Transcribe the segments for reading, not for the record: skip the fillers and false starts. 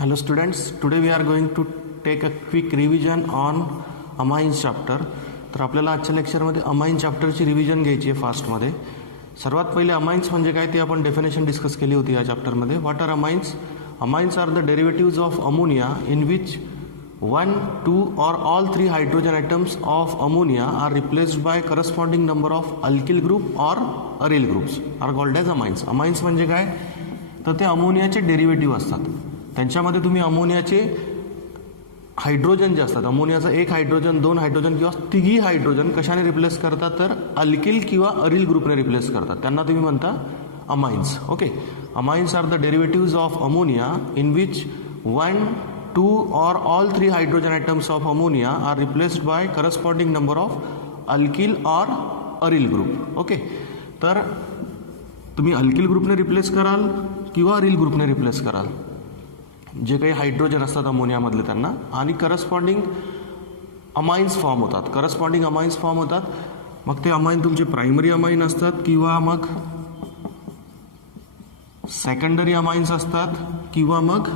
Hello students, today we are going to take a quick revision on amines chapter. तर आपल्याला आजच्या लेक्चरमध्ये amine चॅप्टरची revision घ्यायची आहे फास्टमध्ये. सर्वात पहिले अमाइन्स म्हणजे काय ते आपण डेफिनेशन डिस्कस केली होती या चॅप्टरमध्ये. What are amines? Amines are the derivatives of ammonia in which 1, 2 or all 3 hydrogen atoms of ammonia are replaced by corresponding number of alkyl group or aryl groups are called as amines. Amines म्हणजे काय तर ते अमोनियाचे derivative असतात. त्यांच्यामध्ये तुम्ही अमोनियाचे hydrogen जे असतात, अमोनियाचा एक हायड्रोजन, दोन हायड्रोजन किंवा तिघी हायड्रोजन कशाने रिप्लेस करतात तर अल्किल किंवा अरिल ग्रुपने रिप्लेस करतात. त्यांना तुम्ही म्हणता amines. Okay, amines are the derivatives of ammonia in which 1, 2 or all 3 hydrogen atoms of ammonia are replaced by corresponding number of alkyl or aryl group. Okay, तर तुम्ही अल्किल ग्रुपने replace कराल किंवा अरिल ग्रुपने रिप्लेस कराल जे काही hydrogen असतात अमोनियामधले त्यांना, आणि करस्पॉन्डिंग अमाइन्स फॉर्म होतात. करस्पॉन्डिंग अमाइन्स फॉर्म होतात. मग ते अमाइन तुमचे प्रायमरी अमाइन असतात किंवा मग सेकंडरी अमाइन्स असतात किंवा मग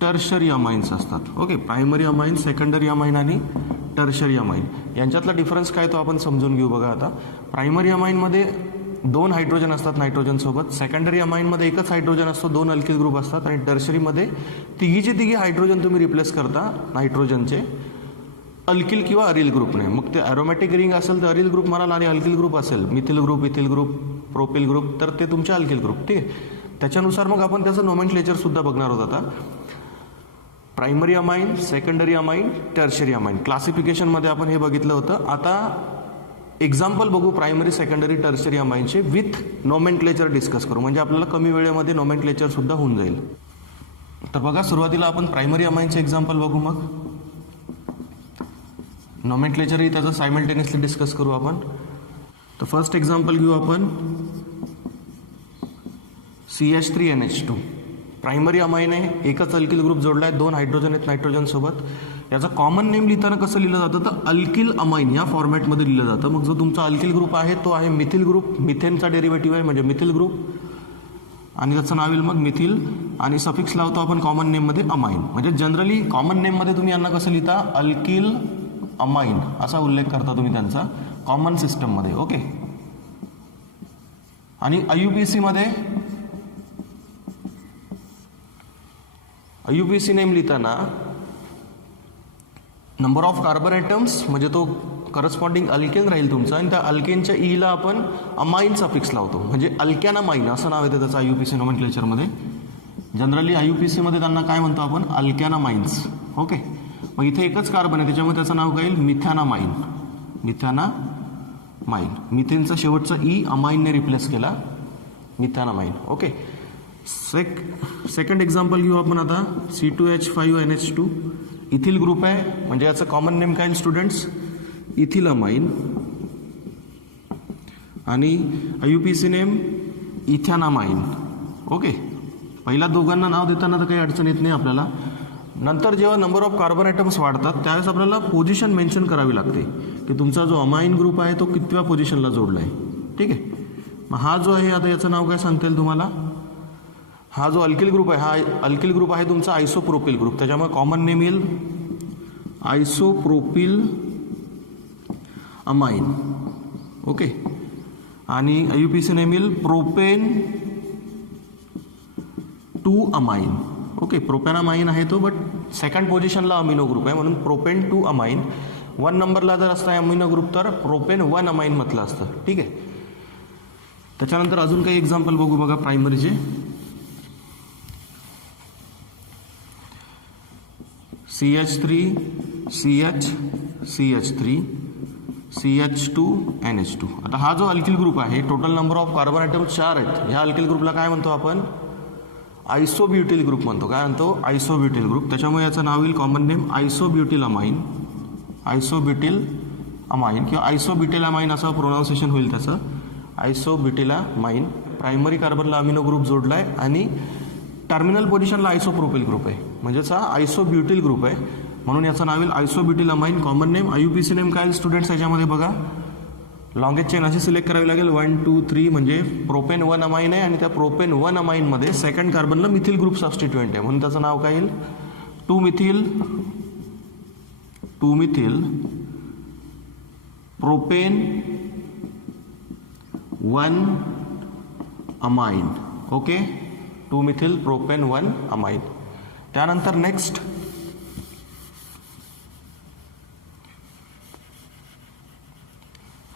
टर्शरी अमाइन्स असतात. Okay, primary amine, secondary amine आणि टर्शरी अमाइन यांच्यातला डिफरन्स काय तो आपण समजून घेऊ. बघा आता, प्रायमरी अमाइनमध्ये 2 हायड्रोजन असतात नायट्रोजन सोबत, सेकंडरी अमाइनमध्ये एकच हायड्रोजन असतो, 2 अल्किल ग्रुप असतात, आणि टर्शरीमध्ये तिघी हायड्रोजन तुम्ही रिप्लेस करता नायट्रोजनचे अल्किल किंवा अरिल ग्रुपने. मग ते ॲरोमॅटिक रिंग असेल तर अरिल ग्रुप म्हणाल, आणि अल्किल ग्रुप असेल methyl group, ethyl group, propyl group, तर ते तुमचे अल्किल ग्रुप. ठीक आहे, त्याच्यानुसार मग आपण त्याचं नोमेनक्लेचर सुद्धा बघणार आहोत आता. Primary amine, secondary amine, tertiary amine क्लासिफिकेशनमध्ये आपण हे बघितलं होतं. आता एक्झाम्पल बघू प्रायमरी, सेकंडरी, टर्शरी अमाइनचे विथ नोमेनक्लेचर डिस्कस करू, म्हणजे आपल्याला कमी वेळेमध्ये नोमेनक्लेचर सुद्धा होऊन जाईल. तर बघा, सुरुवातीला आपण प्रायमरी अमाइनचे एक्झाम्पल बघू, मग नोमेनक्लेचरही त्याचं सायमल्टेनियसली डिस्कस करू आपण. तर फर्स्ट एक्झाम्पल घेऊ आपण CH3NH2. प्रायमरी अमाइन आहे, एकच अल्किल ग्रुप जोडला आहे, 2 हायड्रोजन आहेत नायट्रोजन सोबत. याचं कॉमन नेम लिहिताना कसं लिहिलं जातं तर अल्किल अमाइन या फॉर्मॅटमध्ये लिहिलं जातं. मग जो तुमचा अल्किल ग्रुप आहे तो आहे मिथिल ग्रुप, मिथेनचा डेरिव्हेटिव्ह आहे म्हणजे मिथिल ग्रुप, आणि त्याचं नाव येईल मग मिथिल, आणि सफिक्स लावतो आपण कॉमन नेममध्ये अमाइन. म्हणजे जनरली कॉमन नेममध्ये तुम्ही यांना कसं लिहिता अल्किल अमाइन असा उल्लेख करता तुम्ही त्यांचा कॉमन सिस्टममध्ये. ओके, आणि आयुपीसी नेम लिहिताना नंबर ऑफ कार्बन ॲटम्स म्हणजे तो करस्पॉन्डिंग अल्केन राहील तुमचा, आणि त्या अल्केनच्या ईला आपण अमाइन सफिक्स लावतो, म्हणजे अल्कॅनामाइन असं नाव येतं त्याचं आयुपीसी नोमेनक्लेचरमध्ये. जनरली आयुपीसीमध्ये त्यांना काय म्हणतो आपण अल्कॅनामाइन्स. ओके, मग इथे एकच कार्बन आहे त्याच्यामुळे त्याचं नाव काय येईल मिथॅनामाइन. मिथॅनामाइन, मिथेनचा शेवटचा ई अमाइनने रिप्लेस केला, मिथॅनामाइन. ओके, सेकंड एक्झाम्पल घेऊ आपण आता C2H5NH2. इथिल ग्रुप आहे म्हणजे याचं कॉमन नेम काय स्टुडंट्स इथिल अमाइन, आणि आयुपीसी नेम इथॅनामाइन. ओके, पहिल्या दोघांना नाव देताना तर काही अडचण येत नाही आपल्याला. नंतर जेव्हा नंबर ऑफ कार्बन ॲटम्स वाढतात त्यावेळेस आपल्याला पोझिशन मेन्शन करावी लागते की तुमचा जो अमाइन ग्रुप आहे तो कितव्या पोझिशनला जोडला आहे. ठीक आहे, मग हा जो आहे आता याचं नाव काय सांगता येईल तुम्हाला. हा जो अल्किल ग्रुप आहे हा अल्किल ग्रुप आहे तुमचा आयसोप्रोपिल ग्रुप, त्याच्यामुळे कॉमन नेम येईल आयसोप्रोपिल अमाइन. ओके, आणि आयुपीसी नेम येईल प्रोपेन 2 अमाइन. ओके, प्रोपेनामाइन आहे तो, बट सेकंड पोझिशनला अमिनो ग्रुप आहे म्हणून प्रोपेन 2 अमाइन. 1 नंबरला जर असता अमिनो ग्रुप तर प्रोपेन 1 अमाइन म्हटलं असतं. ठीक आहे, त्याच्यानंतर अजून काही एक्झाम्पल बघू. बघा प्रायमरीचे CH3, CH, CH3, CH2NH2. आता हा जो अल्किल ग्रुप आहे total number of carbon atom 4 आहेत. ह्या अल्किल ग्रुपला काय म्हणतो आपण आयसोब्युटिल ग्रुप म्हणतो. काय म्हणतो आयसोब्युटिल ग्रुप, त्याच्यामुळे याचं नाव येईल कॉमन नेम आयसोब्युटिल अमाइन. आयसोब्युटिल अमाइन किंवा आयसोब्युटिल अमाइन असं प्रोनाऊन्सिएशन होईल त्याचं, आयसोब्युटिल अमाइन. प्रायमरी कार्बनला अमिनो ग्रुप जोडला आहे आणि टर्मिनल पोझिशनला आयसोप्रोपिल ग्रुप आहे, म्हणजेच हा आयसोब्युटिल ग्रुप आहे म्हणून याचं नाव येईल आयसोब्युटिल अमाइन. कॉमन नेम आयुपीसी नेम काय स्टुडंट्स याच्यामध्ये बघा लॉंगेस्ट चेन अशी सिलेक्ट करावी लागेल 1 2 3 म्हणजे प्रोपेन 1 अमाइन आहे आणि त्या प्रोपेन 1 अमाइनमध्ये सेकंड कार्बनला मिथिल ग्रुप सबस्टिट्यूएंट आहे म्हणून त्याचं नाव काय येईल 2 methyl propane 1 amine. Okay, 2 methyl propane 1 amine. त्यानंतर नेक्स्ट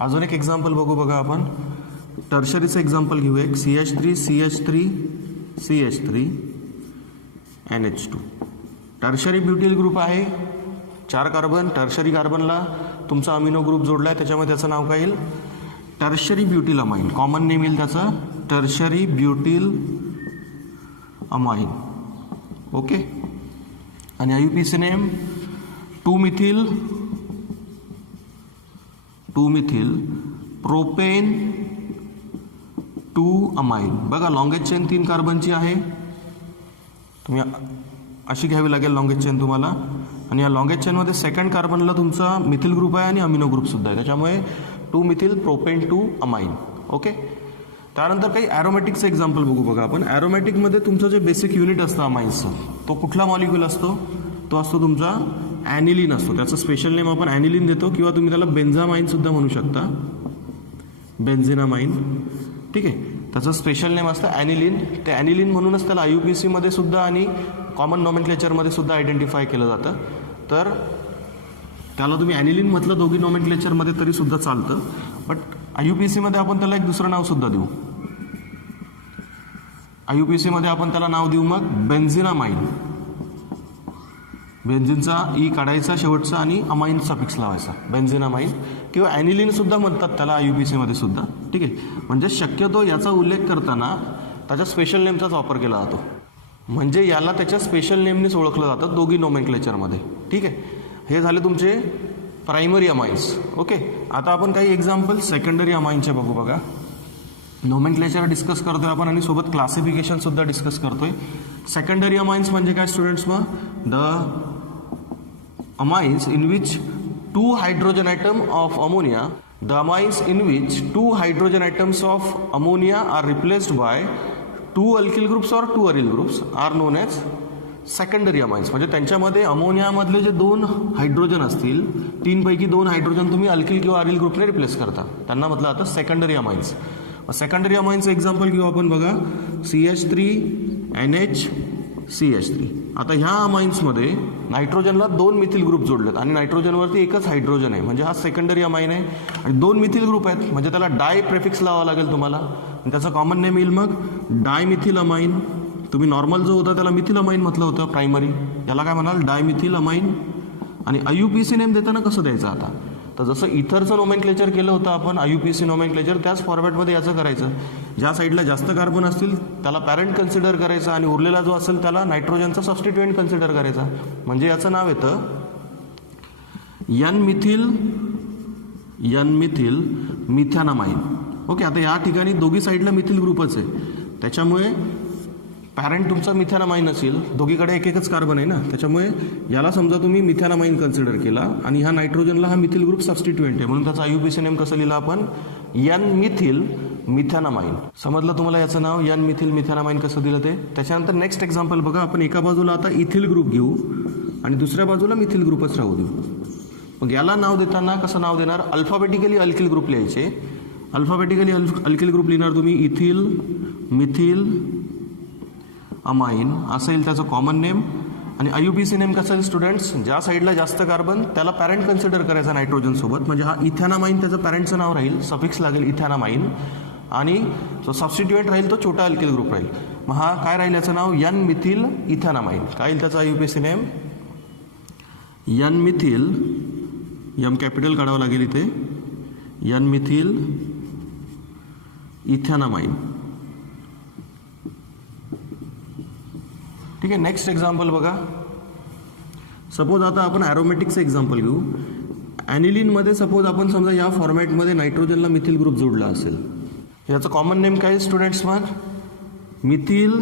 अजून एक एक्झाम्पल बघू बघा आपण. टर्शरीचं एक्झाम्पल घेऊ एक CH3 NH2. टर्शरी ब्युटिल ग्रुप आहे 4 कार्बन. टर्शरी कार्बनला तुमचा अमिनो ग्रुप जोडला आहे त्याच्यामुळे त्याचं नाव काय येईल टर्शरी ब्युटिल अमाइन. कॉमन नेम येईल त्याचा टर्शरी ब्युटिल अमाइन. ओके, आणि IUPAC name 2 methyl propane 2 amine. बघा लॉंगेस्ट चेन 3 कार्बनची आहे, तुम्ही अशी घ्यावी लागेल लॉंगेस्ट चेन तुम्हाला. आणि या लॉंगेस्ट चेनमध्ये सेकंड कार्बनला तुमचा मिथिल ग्रुप आहे आणि अमिनो ग्रुप सुद्धा आहे त्याच्यामुळे 2 मिथिल प्रोपेन 2 अमाइन. ओके, त्यानंतर काही ॲरोमॅटिकचं एक्झाम्पल बघू बघा आपण. ॲरोमॅटिकमध्ये तुमचं जे बेसिक युनिट असतं अमाइन्सचं तो कुठला मॉलिक्यूल असतो, तो असतो तुमचा ॲनिलिन असतो. त्याचं स्पेशल नेम आपण ॲनिलिन देतो किंवा तुम्ही त्याला बेन्झामाइन सुद्धा म्हणू शकता, बेन्झिनामाइन. ठीक आहे, त्याचं स्पेशल नेम असतं ॲनिलिन. ते ॲनिलिन म्हणूनच त्याला IUPAC मध्ये सुद्धा आणि कॉमन नॉमेनक्लेचरमध्ये सुद्धा आयडेंटिफाय केलं जातं. तर त्याला तुम्ही ॲनिलिन म्हटलं दोघी नॉमेनक्लेचरमध्ये तरी सुद्धा चालतं, बट IUPAC मध्ये आपण त्याला एक दुसरं नाव सुद्धा देऊ. IUPAC मध्ये आपण त्याला नाव देऊ मग बेन्झिनामाइन. बेन्झिनचा ई काढायचा शेवटचा आणि अमाइन सफिक्स लावायचा बेन्झिनामाइन, किंवा ॲनिलिन सुद्धा म्हणतात त्याला IUPAC मध्ये सुद्धा. ठीक आहे, म्हणजे शक्यतो याचा उल्लेख करताना त्याच्या स्पेशल नेमचाच वापर केला जातो, म्हणजे याला त्याच्या स्पेशल नेमनेच ओळखलं जातं दोघी नोमेनक्लेचरमध्ये. ठीक आहे, हे झाले तुमचे प्रायमरी अमाइन्स. ओके, आता आपण काही एक्झाम्पल सेकंडरी अमाइनचे बघू बघा. नोमेनक्लेचर डिस्कस करतोय आपण आणि सोबत क्लासिफिकेशन सुद्धा डिस्कस करतोय. सेकंडरी अमाइन्स म्हणजे काय स्टुडंट्स, मग the amines in which 2 hydrogen atom of ammonia, the amines in which 2 hydrogen atoms of ammonia are replaced by 2 alkyl groups or 2 aryl groups are known as secondary amines. म्हणजे त्यांच्यामध्ये अमोनियामधले जे 2 hydrogen असतील 3 पैकी 2 hydrogen तुम्ही alkyl किंवा aril ग्रुपने replace करता, त्यांना म्हटलं जातं सेकंडरी अमाइन्स. सेकंडरी अमाइन्सचं एक्झाम्पल घेऊ आपण बघा. CH3 NH3. आता ह्या अमाइन्समध्ये नायट्रोजनला 2 मिथिल ग्रुप जोडलेत आणि नायट्रोजनवरती एकच हायड्रोजन आहे, म्हणजे हा सेकंडरी अमाइन आहे. आणि 2 मिथिल ग्रुप आहेत म्हणजे त्याला डाय प्रेफिक्स लावावा लागेल तुम्हाला, आणि त्याचं कॉमन नेम येईल मग डायमिथिल अमाइन. तुम्ही नॉर्मल जो होता त्याला मिथिल अमाइन म्हटलं होतं प्रायमरी, याला काय म्हणाल डायमिथिल अमाइन. आणि IUPAC नेम देताना कसं द्यायचं आता, तर जसं इथरचं नोमेनक्लेचर केलं होतं आपण IUPAC नोमेनक्लेचर, त्याच फॉर्मॅटमध्ये याचं करायचं. ज्या साईडला जास्त कार्बन असतील त्याला पॅरेंट कन्सिडर करायचा आणि उरलेला जो असेल त्याला नायट्रोजनचा सबस्टिट्युएंट कन्सिडर करायचा. म्हणजे याचं नाव येतं एन मिथिल मिथॅनामाइन. ओके, आता या ठिकाणी दोघी साईडला मिथिल ग्रुपच आहे त्याच्यामुळे पॅरेंट तुमचा मिथॅनामाइन असेल, दोघीकडे एक एकच कार्बन आहे ना, त्याच्यामुळे याला समजा तुम्ही मिथॅनामाइन कन्सिडर केला आणि ह्या नायट्रोजनला हा मिथिल ग्रुप सबस्टिट्युएंट आहे म्हणून त्याचा IUPAC नेम कसं लिहिलं आपण एन मिथिल मिथॅनामाइन. समजलं तुम्हाला याचं नाव एन मिथिल मिथॅनामाइन कसं दिलं ते. त्याच्यानंतर नेक्स्ट एक्झाम्पल बघा. आपण एका बाजूला आता इथिल ग्रुप घेऊ आणि दुसऱ्या बाजूला मिथिल ग्रुपच राहू देऊ. मग याला नाव देताना कसं नाव देणार, अल्फाबेटिकली अल्किल ग्रुप लिहायचे. अल्फाबेटिकली अल्किल ग्रुप लिहिणार तुम्ही इथिल मिथिल अमाइन असं येईल त्याचं कॉमन नेम. आणि IUPAC नेम कसं आहे स्टुडंट्स, ज्या साईडला जास्त कार्बन त्याला पॅरेंट कन्सिडर करायचा नायट्रोजन सोबत, म्हणजे हा इथॅनामाइन त्याचं पॅरेंटचं नाव राहील, सफिक्स लागेल इथॅनामाइन, आणि जो सबस्टिट्युएंट राहील तो छोटा अल्किल ग्रुप राहील. मग हा काय राहील याचं नाव एन मिथिल इथॅनामाइन. काय येईल त्याचा IUPAC name N methyl, M capital काढावं लागेल इथे, एन मिथिल इथॅनामाइन. ठीक आहे, नेक्स्ट एक्झाम्पल बघा. सपोज आता आपण ॲरोमॅटिकचं एक्झाम्पल घेऊ. ॲनिलिनमध्ये सपोज आपण समजा या फॉर्मॅटमध्ये नायट्रोजनला मिथिल ग्रुप जोडला असेल, याचं कॉमन नेम काय स्टुडंट्स, मग मिथिल,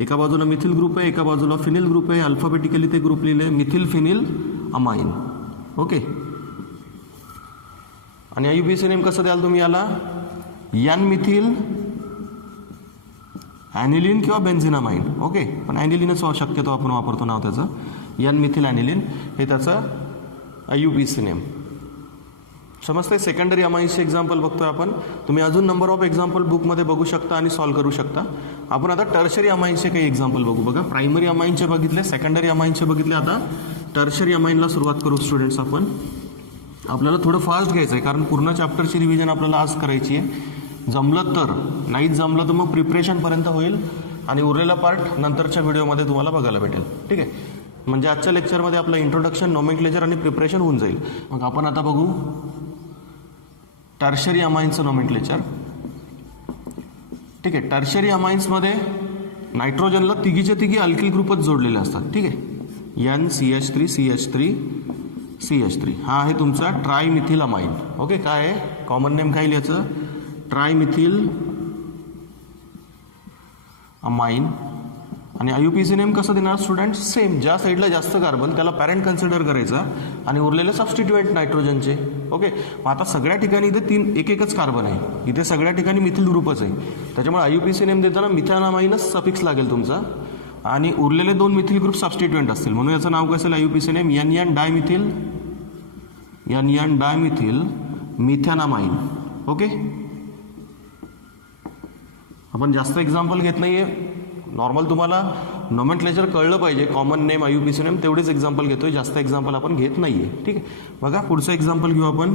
एका बाजूला मिथिल ग्रुप आहे एका बाजूला फिनिल ग्रुप आहे, अल्फाबेटिकली ते ग्रुप लिहिले मिथिल फिनिल अमाइन. ओके, आणि आययुपीएसी नेम कसं द्याल तुम्ही याला, एन मिथिल ॲनिलिन किंवा बेन्झिनामाइन. ओके, पण ॲनिलिनच शक्यतो आपण वापरतो नाव त्याचं, एन मिथिल ॲनिलिन हे त्याचं आययुपीएसी नेम. समजते. सेकंडरी अमाइन्सचे एक्झाम्पल बघतोय आपण. तुम्ही अजून नंबर ऑफ एक्झाम्पल बुकमध्ये बघू शकता आणि सॉल्व्ह करू शकता. आपण आता टर्शरी अमाइन्सचे काही एक्झाम्पल बघू. बघा, प्रायमरी अमाइनचे बघितले, सेकंडरी अमाइन्सचे बघितले, आता टर्शरी अमाइनला सुरुवात करू स्टुडंट्स आपण. आपल्याला थोडं फास्ट घ्यायचं आहे कारण पूर्ण चॅप्टरची रिव्हिजन आपल्याला आज करायची आहे. जमलं तर, नाहीच जमलं तर मग प्रिपरेशनपर्यंत होईल आणि उरलेला पार्ट नंतरच्या व्हिडिओमध्ये तुम्हाला बघायला भेटेल. ठीक आहे, म्हणजे आजच्या लेक्चरमध्ये आपलं इंट्रोडक्शन, नोमेनक्लेचर आणि प्रिपरेशन होऊन जाईल. मग आपण आता बघू टर्शरी अमाइन्सचं नोमेनक्लेचर. ठीक आहे, टर्शरी अमाइन्समध्ये नायट्रोजनला तिघीचे तिघी अल्किल ग्रुपच जोडलेले असतात. ठीक आहे, NCH3 CH3 CH3 हा आहे तुमचा ट्रायमिथिल अमाइन. ओके, काय आहे कॉमन नेम काय याचं, ट्रायमिथिल अमाइन. आणि आययुपीएसी नेम कसं देणार स्टुडंट, सेम. ज्या साईडला जास्त कार्बन त्याला पॅरेंट कन्सिडर करायचा आणि उरलेले सबस्टिट्युएंट नायट्रोजनचे. ओके, मग आता सगळ्या ठिकाणी इथे एकच कार्बन आहे, इथे सगळ्या ठिकाणी मिथिल ग्रुपच आहे. त्याच्यामुळे आययुपीएसी नेम देताना मिथॅनामाइनच सफिक्स लागेल तुमचा आणि उरलेले 2 मिथिल ग्रुप सबस्टिट्युएंट असतील. म्हणून याचं नाव कसं असेल आययुपीएसी नेम, NN डायमिथिल मिथॅनामाइन. ओके, आपण जास्त एक्झाम्पल घेत नाहीये. नॉर्मल तुम्हाला नोमेनक्लेचर कळलं पाहिजे, कॉमन नेम आययुपीएसी नेम तेवढेच एक्झाम्पल घेतोय, जास्त एक्झाम्पल आपण घेत नाहीये. ठीक आहे, बघा पुढचं एक्झाम्पल घेऊ आपण.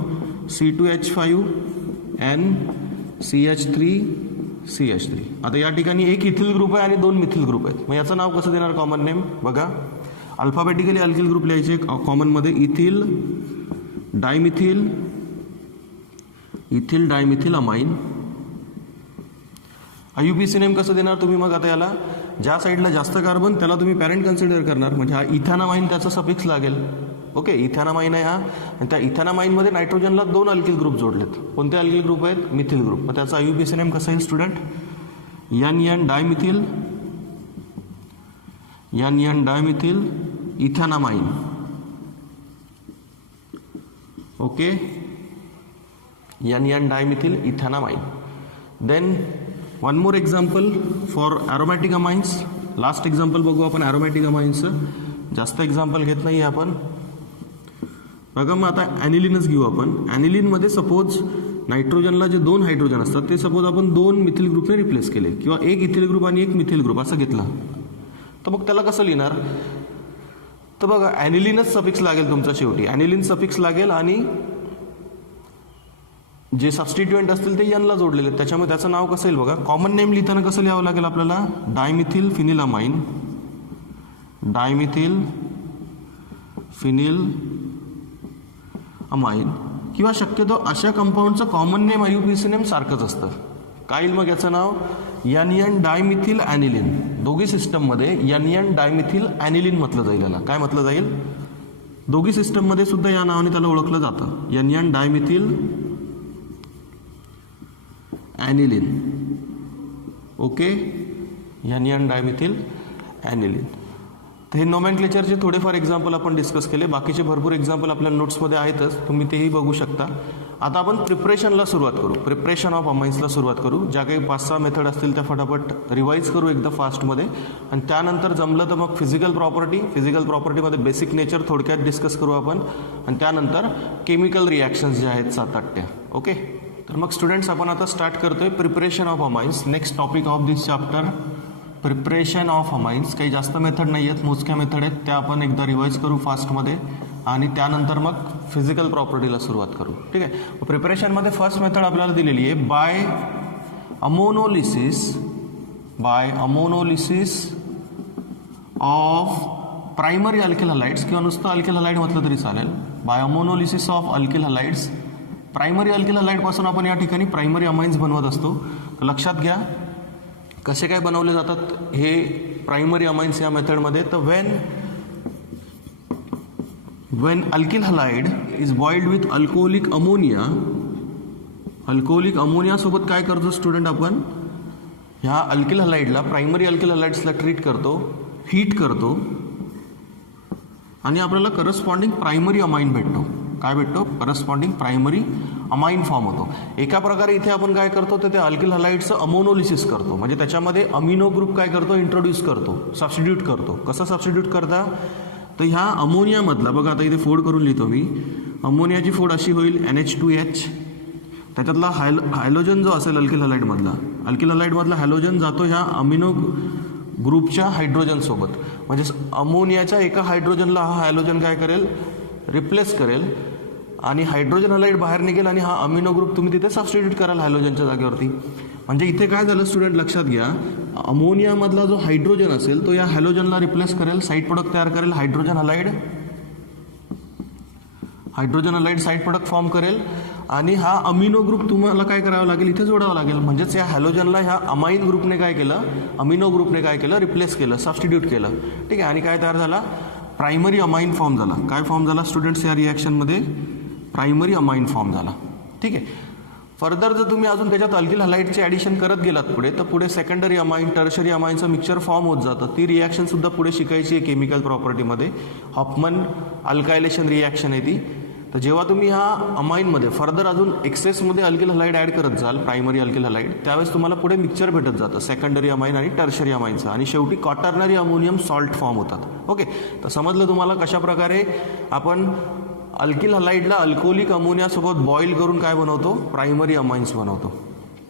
C2H5NCH3CH3. आता या ठिकाणी एक इथिल ग्रुप आहे आणि 2 मिथिल ग्रुप आहेत. मग याचं नाव कसं देणार कॉमन नेम, बघा अल्फाबेटिकली अल्किल ग्रुप लिहायचे कॉमनमध्ये, इथिल डायमिथिल अमाइन. आययुपीएसी नेम कसं देणार तुम्ही, मग आता याला ज्या साईडला जास्त कार्बन त्याला तुम्ही पॅरेंट कन्सिडर करणार, म्हणजे हा इथॅनामाइन त्याचा सफिक्स लागेल. ओके, इथॅनामाइन आहे हा, आणि त्या इथॅनामाइनमध्ये नायट्रोजनला 2 अल्किल ग्रुप जोडलेत. कोणते अल्किल ग्रुप आहेत, मिथिल ग्रुप. मग त्याचा आययुपीएसी नेम कसं येईल student, NN dimethyl ethanamine. Okay, NN dimethyl ethanamine. Then one more example for aromatic amines. Last example बघू आपण ॲरोमॅटिक अमाइन्सचं, जास्त एक्झाम्पल घेत नाही आपण. बघा मग आता ॲनिलिनच घेऊ आपण. ॲनिलिनमध्ये सपोज नायट्रोजनला जे 2 हायड्रोजन असतात ते सपोज आपण 2 मिथिल ग्रुपने रिप्लेस केले किंवा 1 इथिल ग्रुप आणि 1 मिथिल ग्रुप असं घेतला, तर मग त्याला कसं लिहिणार, तर बघा ॲनिलिनच सफिक्स लागेल तुमचा शेवटी. ॲनिलिन सफिक्स लागेल आणि जे सबस्टिट्युएंट असतील ते N ला जोडलेले आहेत. त्याच्यामुळे त्याचं नाव कसं येईल बघा. कॉमन नेम लिहिताना कसं लिहावं लागेल आपल्याला, डायमिथिल फिनिल अमाइन किंवा शक्यतो अशा कंपाऊंडचं कॉमन नेम आययुपीएसी नेम सारखंच असतं. काय येईल मग याचं नाव, NN डायमिथिल ॲनिलिन. दोघी सिस्टममध्ये NN डायमिथिल ॲनिलिन म्हटलं जाईल याला. काय म्हटलं जाईल, दोघी सिस्टममध्ये सुद्धा या नावाने त्याला ओळखलं जातं, NN dimethyl aniline. Okay, NN dimethyl aniline. तर हे नोमेनक्लेचरचे थोडेफार एक्झाम्पल आपण डिस्कस केले, बाकीचे भरपूर एक्झाम्पल आपल्या नोट्समध्ये आहेतच, तुम्ही तेही बघू शकता. आता आपण प्रिपरेशनला सुरुवात करू, प्रिपरेशन ऑफ अमाइन्सला सुरुवात करू. ज्या काही 5-6 मेथड असतील त्या फटाफट रिवाईज करू एकदा फास्टमध्ये, आणि त्यानंतर जमलं तर मग फिजिकल प्रॉपर्टीमध्ये बेसिक नेचर थोडक्यात डिस्कस करू आपण, आणि त्यानंतर केमिकल रिॲक्शन्स ज्या आहेत 7-8 त्या. ओके, तर मग स्टुडंट्स आपण आता स्टार्ट करतोय preparation of amines. Next topic of this chapter preparation of amines. काही जास्त मेथड नाही आहेत, मोजक्या मेथड आहेत, त्या आपण एकदा रिवाईज करू फास्टमध्ये, आणि त्यानंतर मग फिजिकल प्रॉपर्टीला सुरुवात करू. ठीक आहे, प्रिपरेशनमध्ये फर्स्ट मेथड आपल्याला दिलेली आहे, by ammonolysis of primary alkyl halides, किंवा नुसतं अल्किल हलाइड म्हटलं तरी चालेल. By ammonolysis of alkyl halides, primary alkyl हलाइडपासून आपण या ठिकाणी प्रायमरी अमाइन्स बनवत असतो. तर लक्षात घ्या कसे काय बनवले जातात हे प्रायमरी अमाइन्स या मेथडमध्ये. तर when alkyl halide is boiled with alcoholic ammonia सोबत काय करतो स्टुडंट, आपण ह्या अल्किल हलाइडला, प्रायमरी अल्किल हलाइड्सला ट्रीट करतो, हीट करतो, आणि आपल्याला करस्पॉन्डिंग प्रायमरी अमाइन भेटतो. काय भेटतो, करस्पॉन्डिंग प्रायमरी अमाइन फॉर्म होतो. एका प्रकारे इथे आपण काय करतो तर ते अल्किल हलाइडचं अमोनोलिसिस करतो, म्हणजे त्याच्यामध्ये अमिनो ग्रुप काय करतो, इंट्रोड्यूस करतो, सबस्टिट्यूट करतो. कसं सबस्टिट्यूट करता, तर ह्या अमोनियामधला बघा, आता इथे फोड करून लिहितो मी. अमोनियाची फोड अशी होईल NH2H, त्याच्यातला हायलोजन जो असेल अल्किल हलाइडमधला हॅलोजन जातो ह्या अमिनो ग्रुपच्या हायड्रोजनसोबत, म्हणजे अमोनियाच्या एका हायड्रोजनला हा हायलोजन काय करेल, रिप्लेस करेल, आणि हायड्रोजन हलाइड बाहेर निघेल आणि हा अमिनो ग्रुप तुम्ही तिथे सबस्टिट्यूट कराल हायड्रोजनच्या जागेवरती. म्हणजे इथे काय झालं स्टुडंट, लक्षात घ्या, अमोनियामधला जो हायड्रोजन असेल तो या हॅलोजनला रिप्लेस करेल, साईड प्रोडक्ट तयार करेल, hydrogen halide side product form करेल, आणि हा अमिनो ग्रुप तुम्हाला काय करावं लागेल, इथे जोडावं लागेल. म्हणजेच या हॅलोजनला ह्या अमाइन ग्रुपने काय केलं, अमिनो ग्रुपने काय केलं, रिप्लेस केलं, सबस्टिट्यूट केलं. ठीक आहे, आणि काय तयार झाला, प्रायमरी अमाइन फॉर्म झाला. काय फॉर्म झाला स्टुडंट्स या रिॲक्शनमध्ये, प्रायमरी अमाइन फॉर्म झाला. ठीक आहे. फर्दर जर तुम्ही अजून त्याच्यात अल्किल हलाइडचे ॲडिशन करत गेलात पुढे, तर पुढे सेकंडरी अमाइन, टर्शरी अमाइनचं मिक्सचर फॉर्म होत जातं. ती रिॲक्शनसुद्धा पुढे शिकायची आहे केमिकल प्रॉपर्टीमध्ये. हॉफमन अल्कायलेशन रिॲक्शन आहे ती. तर जेव्हा तुम्ही ह्या अमाइनमध्ये फर्दर अजून एक्सेसमध्ये अल्किल हलाइड ॲड करत जाल, प्रायमरी अल्किल हलाइड, त्यावेळेस तुम्हाला पुढे मिक्सचर भेटत जातं सेकंडरी अमाइन आणि टर्शरी अमाइनचं, आणि शेवटी क्वाटर्नरी अमोनियम सॉल्ट फॉर्म होतात. ओके, तर समजलं तुम्हाला कशा प्रकारे आपण अल्किल हलाइडला अल्कोहोलिक अमोनियासोबत बॉईल करून काय बनवतो, प्रायमरी अमाइन्स बनवतो.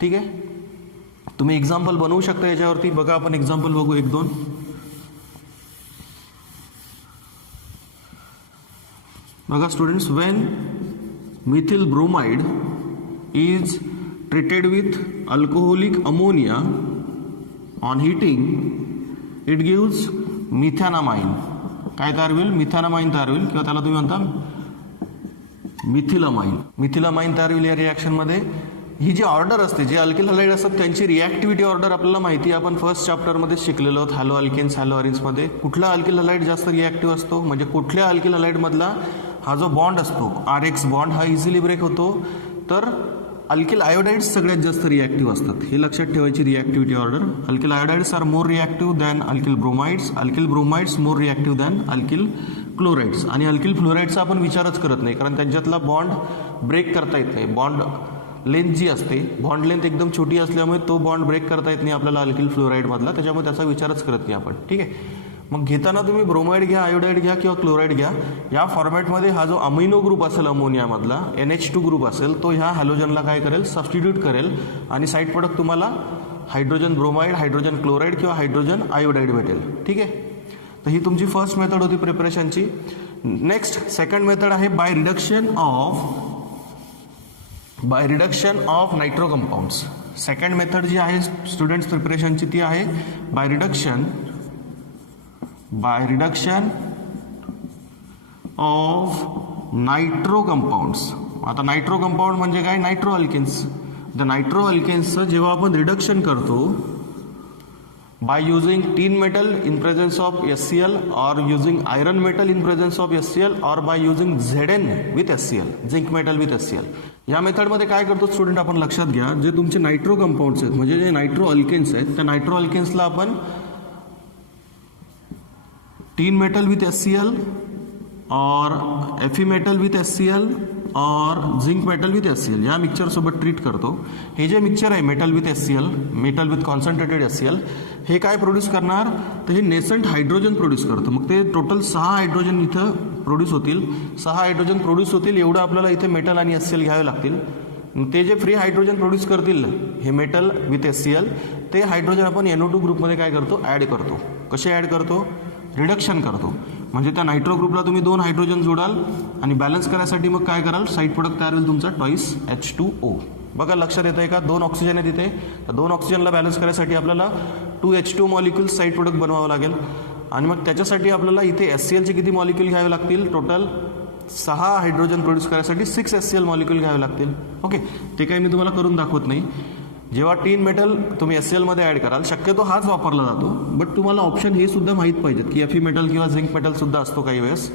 ठीक आहे, तुम्ही एक्झाम्पल बनवू शकता याच्यावरती. बघा आपण एक्झाम्पल बघू 1-2. बघा students, when methyl bromide is treated with alcoholic ammonia on heating it gives methanamine. काय तयार होईल, मिथॅनामाइन तयार होईल, किंवा त्याला तुम्ही म्हणता मिथिलामाइन तयार होईल या रिॲक्शनमध्ये. ही जी ऑर्डर असते, जे अल्किल हलाइड असतात त्यांची रिॲक्टिव्हिटी ऑर्डर आपल्याला माहिती आहे, आपण फर्स्ट चॅप्टरमध्ये शिकलेलो आहोत. हॅलो अल्केन्स, हॅलो अरिन्समध्ये कुठला अल्किल हलाइड जास्त रिॲक्टिव्ह असतो, म्हणजे कुठल्या अल्किल हलाइडमधला हा जो बॉन्ड असतो RX बॉन्ड हा इझिली ब्रेक होतो, तर अल्किल आयोडाइड्स सगळ्यात जास्त रिॲक्टिव्ह असतात. हे लक्षात ठेवायची reactivity order. Alkyl iodides are more reactive than alkyl bromides more reactive than alkyl chlorides. आणि अल्किल फ्लोराइडचा आपण विचारच करत नाही, कारण त्यांच्यातला बॉन्ड ब्रेक करता येत नाही. बॉन्ड लेंथ जी असते, बॉन्ड लेंथ एकदम छोटी असल्यामुळे तो बॉन्ड ब्रेक करता येत नाही आपल्याला अल्किल फ्लोराइडमधला, त्याच्यामुळे त्याचा विचारच करत नाही आपण. ठीक आहे, मग घेताना तुम्ही ब्रोमाइड घ्या, आयोडाइड घ्या किंवा क्लोराइड घ्या, या फॉर्मॅटमध्ये हा जो अमिनो ग्रुप असेल अमोनियामधला, NH2 ग्रुप असेल, तो ह्या हॅलोजनला काय करेल, सबस्टिट्यूट करेल, आणि साईड प्रोडक्ट तुम्हाला हायड्रोजन ब्रोमाइड, हायड्रोजन क्लोराइड किंवा हायड्रोजन आयोडाइड भेटेल. ठीक आहे, तर ही तुमची फर्स्ट मेथड होती प्रिपरेशनची. नेक्स्ट सेकंड मेथड आहे by reduction of nitro compounds. Second method जी आहे स्टुडंट्स प्रिपरेशनची ती आहे by reduction of nitro compounds. आता नायट्रो कंपाऊंड म्हणजे काय, नायट्रो अल्केन्स. द नायट्रो अल्केन्सचं जेव्हा आपण रिडक्शन करतो by using tin metal in presence of HCl or using iron metal in presence of HCl or by using Zn with HCl, zinc metal with HCl. या मेथडमध्ये काय करतो student, आपण लक्षात घ्या, जे तुमचे नायट्रो कंपाऊंड्स आहेत म्हणजे जे नायट्रो अल्केन्स आहेत, त्या नायट्रो अल्केन्सला आपण tin metal with HCl or Fe metal with HCl और झिंक मेटल विथ HCl या मिक्सचरसोबत ट्रीट करतो. हे जे मिक्सचर आहे metal with HCl, metal with concentrated HCl, हे काय प्रोड्यूस करणार, तर हे नेसंट हायड्रोजन प्रोड्यूस करतं. मग ते टोटल 6 हायड्रोजन इथं प्रोड्यूस होतील. 6 हायड्रोजन प्रोड्यूस होतील, एवढं आपल्याला इथे मेटल आणि HCl घ्यावे लागतील. ते जे फ्री हायड्रोजन प्रोड्यूस करतील हे मेटल विथ HCl, ते हायड्रोजन आपण NO2 ग्रुपमध्ये काय करतो, ॲड करतो. कसे ॲड करतो, रिडक्शन करतो. म्हणजे त्या नायट्रो ग्रुपला तुम्ही 2 हायड्रोजन जोडाल आणि बॅलन्स करायसाठी मग काय कराल, साईड प्रोडक्ट तयार होईल तुमचा ट्वाईस H2O. बघा लक्षात येतं आहे का, 2 ऑक्सिजन आहे तिथे, तर 2 ऑक्सिजनला बॅलन्स करायसाठी आपल्याला 2 H2 मॉलिक्युल्स साईड प्रोडक्ट बनवावं लागेल. आणि मग त्याच्यासाठी आपल्याला इथे HClचे किती मॉलिक्युल घ्यावे लागतील, टोटल 6 हायड्रोजन प्रोड्यूस करायसाठी 6 HCl मॉलिक्युल घ्यावे लागतील. ओके, ते काही मी तुम्हाला करून दाखवत नाही. जेव्हा टीन मेटल तुम्ही HClमध्ये ॲड कराल, शक्यतो हाच वापरला जातो, बट तुम्हाला ऑप्शन हे सुद्धा माहीत पाहिजेत की Fe मेटल किंवा झिंक मेटल सुद्धा असतो काही वेळेस.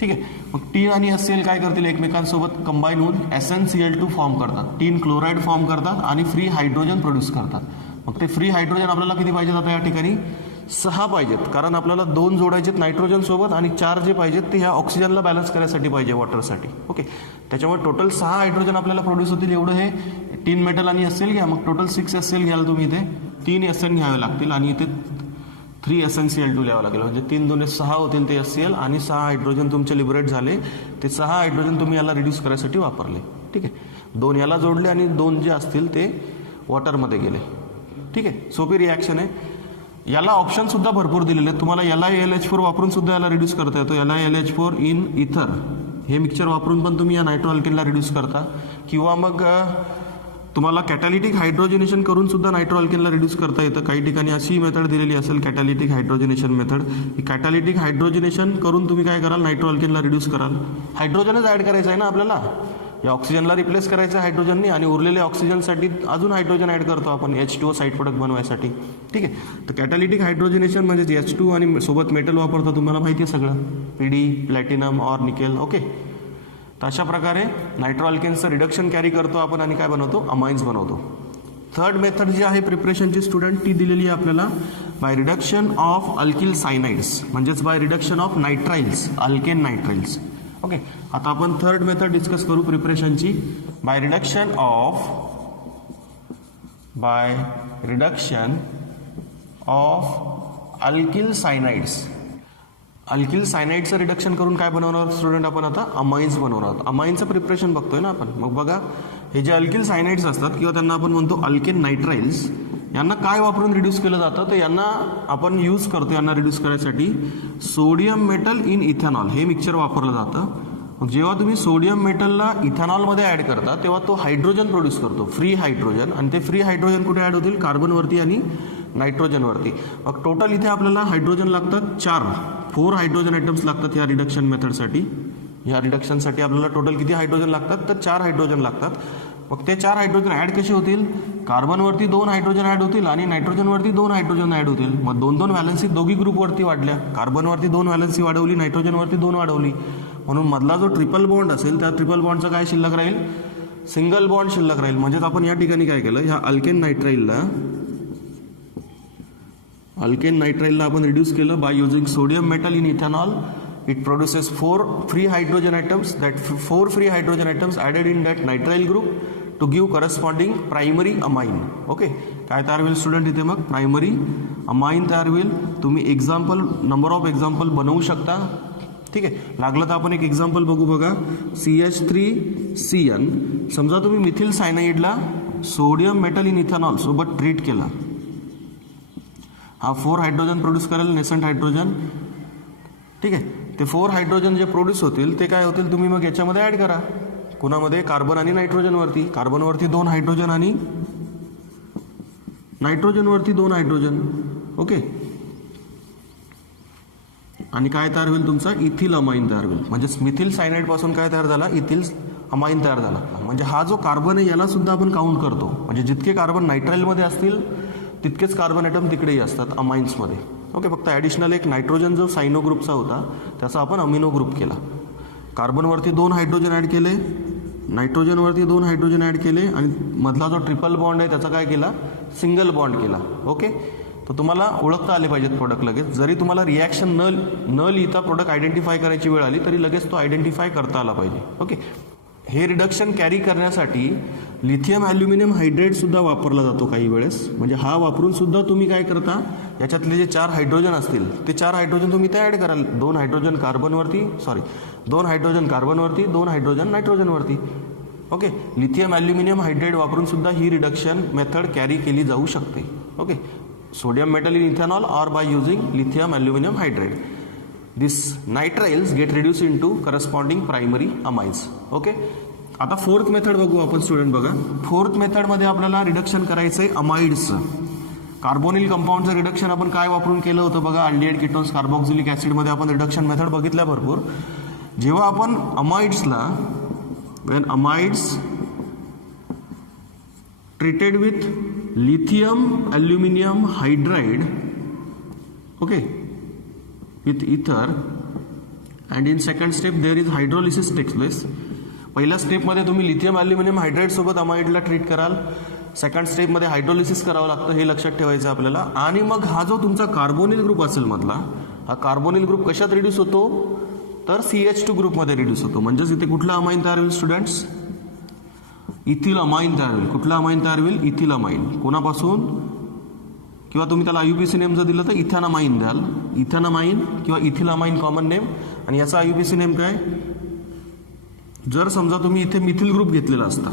ठीक आहे, मग टीन आणि HCl काय करतील, एकमेकांसोबत कंबाईन होऊन SnCl2 फॉर्म करतात, टीन क्लोराईड फॉर्म करतात आणि फ्री हायड्रोजन प्रोड्यूस करतात. मग ते फ्री हायड्रोजन आपल्याला किती पाहिजे जातं या ठिकाणी, 6 पाहिजेत, कारण आपल्याला 2 जोडायचेत नायट्रोजन सोबत आणि 4 जे पाहिजेत ते ह्या ऑक्सिजनला बॅलन्स करायसाठी पाहिजे वॉटरसाठी. ओके, त्याच्यामुळे टोटल 6 हायड्रोजन आपल्याला प्रोड्यूस होतील. एवढं हे 3 मेटल आणि एसएल घ्या, मग टोटल 6 एसएल घ्याल तुम्ही. इथे 3 एसएन घ्यावे लागतील आणि इथे 3 SnCl2 लिहावं लागेल. म्हणजे 3 2 6 होतील ते एससीएल आणि 6 हायड्रोजन तुमचे लिबरेट झाले. ते 6 हायड्रोजन तुम्ही याला रिड्यूस करायसाठी वापरले. ठीक आहे, 2 याला जोडले आणि 2 जे असतील ते वॉटरमध्ये गेले. ठीक आहे, सोपी रिॲक्शन आहे. याला ऑप्शन सुद्धा भरपूर दिलेले आहेत तुम्हाला. LiLH4 वापरून सुद्धा याला रिड्यूस करता येतो. LiLH4 इन इथर हे मिक्सचर वापरून पण तुम्ही या नायट्रो अल्केनला रिड्यूस करता, किंवा मग तुम्हाला कॅटॅलिटिक हायड्रोजनेशन करून सुद्धा नायट्रो अल्केनला रिड्यूस करता येतं. काही ठिकाणी अशी मेथड दिलेली असेल कॅटॅलिटिक हायड्रोजनेशन मेथड. ही कॅटॅलिटिक हायड्रोजनेशन करून तुम्ही काय कराल, नायट्रो अल्केनला रिड्यूस कराल. हायड्रोजनच ॲड करायचं आहे ना आपल्याला, या ऑक्सिजनला रिप्लेस करायचं आहे हायड्रोजननी, आणि उरलेल्या ऑक्सिजनसाठी अजून हायड्रोजन ॲड करतो आपण H2O साईड प्रोडक्ट बनवायसाठी. ठीक आहे, तर कॅटॅलिटिक हायड्रोजनेशन म्हणजे H2 आणि सोबत मेटल वापरतो, तुम्हाला माहिती आहे सगळं, PD, platinum or nickel. Okay, तर अशा प्रकारे नायट्रो अल्केन्सचं रिडक्शन कॅरी करतो आपण आणि काय बनवतो, अमाइन्स बनवतो. थर्ड मेथड जी आहे प्रिपरेशनची स्टुडंट, ती दिलेली आहे आपल्याला by reduction of alkyl cyanides, म्हणजेच by reduction of nitriles, alkane nitriles. Okay, आता आपण थर्ड मेथड डिस्कस करू प्रिपरेशनची. By reduction of alkyl cyanides. Alkyl सायनाइडचं रिडक्शन करून काय बनवणार स्टुडंट आपण आता, अमाइन्स बनवणार आहोत. अमाइन्सचं प्रिपरेशन बघतोय ना आपण. मग बघा, हे जे अल्किल सायनाइड्स असतात किंवा त्यांना आपण म्हणतो अल्केन नायट्राइल्स, यांना काय वापरून रिड्यूस केलं जातं, तर यांना आपण यूज करतो यांना रिड्यूस करायसाठी सोडियम मेटल इन इथेनॉल हे मिक्सचर वापरलं जातं. मग जेव्हा तुम्ही सोडियम मेटलला इथेनॉलमध्ये ॲड करता तेव्हा तो हायड्रोजन प्रोड्यूस करतो, फ्री हायड्रोजन, आणि ते फ्री हायड्रोजन कुठे ॲड होतील, कार्बनवरती आणि नायट्रोजनवरती. मग टोटल इथे आपल्याला हायड्रोजन लागतात 4 हायड्रोजन आयटम्स लागतात या रिडक्शन मेथडसाठी. या रिडक्शनसाठी आपल्याला टोटल किती हायड्रोजन लागतात, तर 4 हायड्रोजन लागतात. मग ते 4 हायड्रोजन ॲड कसे होतील, कार्बनवरती 2 हायड्रोजन ॲड होतील आणि नायट्रोजनवरती 2 हायड्रोजन ॲड होतील. मग 2 व्हॅलन्सी दोघी ग्रुपवरती वाढल्या. कार्बनवरती 2 व्हॅलन्सी वाढवली, नायट्रोजनवरती 2 वाढवली. म्हणून मधला जो ट्रिपल बॉन्ड असेल त्या ट्रिपल बॉन्डचा काय शिल्लक राहील, सिंगल बॉन्ड शिल्लक राहील. म्हणजेच आपण या ठिकाणी काय केलं, ह्या अल्केन नायट्राइलला आपण रिड्यूस केलं by using sodium metal in ethanol. It produces 4 free hydrogen atoms. That 4 free hydrogen atoms added in that nitrile group to give corresponding primary amine. Okay, काय तयार होईल स्टुडंट इथे, मग प्रायमरी अमाइन तयार होईल. तुम्ही एक्झाम्पल, नंबर ऑफ एक्झाम्पल बनवू शकता. ठीक आहे, लागलं तर आपण एक एक्झाम्पल बघू. बघा, CH3CN, समजा तुम्ही मिथिल सायनाइडला सोडियम मेटल इन इथेनॉल सोबत ट्रीट केला. हा 4 हायड्रोजन प्रोड्यूस करेल, नेसंट हायड्रोजन. ठीक आहे, ते 4 हायड्रोजन जे प्रोड्यूस होतील ते काय होतील, तुम्ही मग याच्यामध्ये ॲड करा. कुणामध्ये, कार्बन आणि नायट्रोजनवरती. कार्बनवरती 2 हायड्रोजन आणि नायट्रोजनवरती 2 हायड्रोजन. ओके, आणि काय तयार होईल तुमचा, इथिल अमाइन तयार होईल. म्हणजे मिथिल सायनाइड पासून काय तयार झाला, इथिल अमाइन तयार झाला. म्हणजे हा जो कार्बन आहे याला सुद्धा आपण काउंट करतो. म्हणजे जितके कार्बन नायट्राइलमध्ये असतील तितकेच कार्बन ॲटम तिकडेही असतात अमाइन्समध्ये. ओके, फक्त ॲडिशनल एक नायट्रोजन जो सायनो ग्रुपचा होता त्याचा आपण अमिनो ग्रुप केला. कार्बनवरती 2 हायड्रोजन ॲड केले, नायट्रोजनवरती 2 हायड्रोजन ॲड केले, आणि मधला जो ट्रिपल बॉन्ड आहे त्याचा काय केला, सिंगल बॉन्ड केला. ओके, तर तुम्हाला ओळखता आले पाहिजेत प्रोडक्ट लगेच. जरी तुम्हाला रिॲक्शन न लिहिता प्रोडक्ट आयडेंटिफाय करायची वेळ आली तरी लगेच तो आयडेंटिफाय करता आला पाहिजे. ओके, हे रिडक्शन कॅरी करण्यासाठी लिथियम ॲल्युमिनियम हायड्रेट सुद्धा वापरला जातो काही वेळेस. म्हणजे हा वापरून सुद्धा तुम्ही काय करता, याच्यातले जे 4 हायड्रोजन असतील ते 4 हायड्रोजन तुम्ही ते ॲड कराल. 2 हायड्रोजन कार्बनवरती, 2 हायड्रोजन कार्बनवरती, 2 हायड्रोजन नायट्रोजनवरती. ओके, लिथियम ॲल्युमिनियम हायड्रेट वापरून सुद्धा ही रिडक्शन मेथड कॅरी केली जाऊ शकते. Okay, sodium metal in ethanol or by using lithium aluminium hydrate. This nitriles get reduce into corresponding primary amines. Okay, आता 4th मेथड बघू आपण स्टुडंट. बघा, 4th मेथडमध्ये आपल्याला रिडक्शन करायचं आहे अमाइड्सचं. कार्बोनिल कंपाऊंडचं रिडक्शन आपण काय वापरून केलं होतं बघा, अल्डिहाइड कीटोन्स कार्बोक्सिलिक ॲसिडमध्ये आपण रिडक्शन मेथड बघितल्या भरपूर. जेव्हा आपण अमाइड्सला, when amides treated with lithium aluminium hydride, okay, with ether, and in second step there is hydrolysis takes place. पहिल्या स्टेपमध्ये तुम्ही लिथियम ॲल्युमिनियम हायड्राइड सोबत अमाइडला ट्रीट कराल. सेकंड स्टेपमध्ये हायड्रोलिसिस करावं लागतं, हे लक्षात ठेवायचं आपल्याला. आणि मग हा जो तुमचा कार्बोनिल ग्रुप असेल मधला, हा कार्बोनिल ग्रुप कशात रिड्यूस होतो, तर CH2 ग्रुपमध्ये रिड्यूस होतो. म्हणजेच इथे कुठला अमाइन तयार होईल स्टुडंट्स, इथिल अमाइन तयार होईल. कुठला अमाइन तयार होईल, इथिल अमाइन. कोणापासून, किंवा तुम्ही त्याला IUPAC नेम जर दिलं तर इथॅनामाइन द्याल. इथॅनामाइन किंवा इथिल अमाइन कॉमन नेम. आणि याचा IUPAC नेम काय, जर समजा तुम्ही इथे मिथिल ग्रुप घेतलेला असता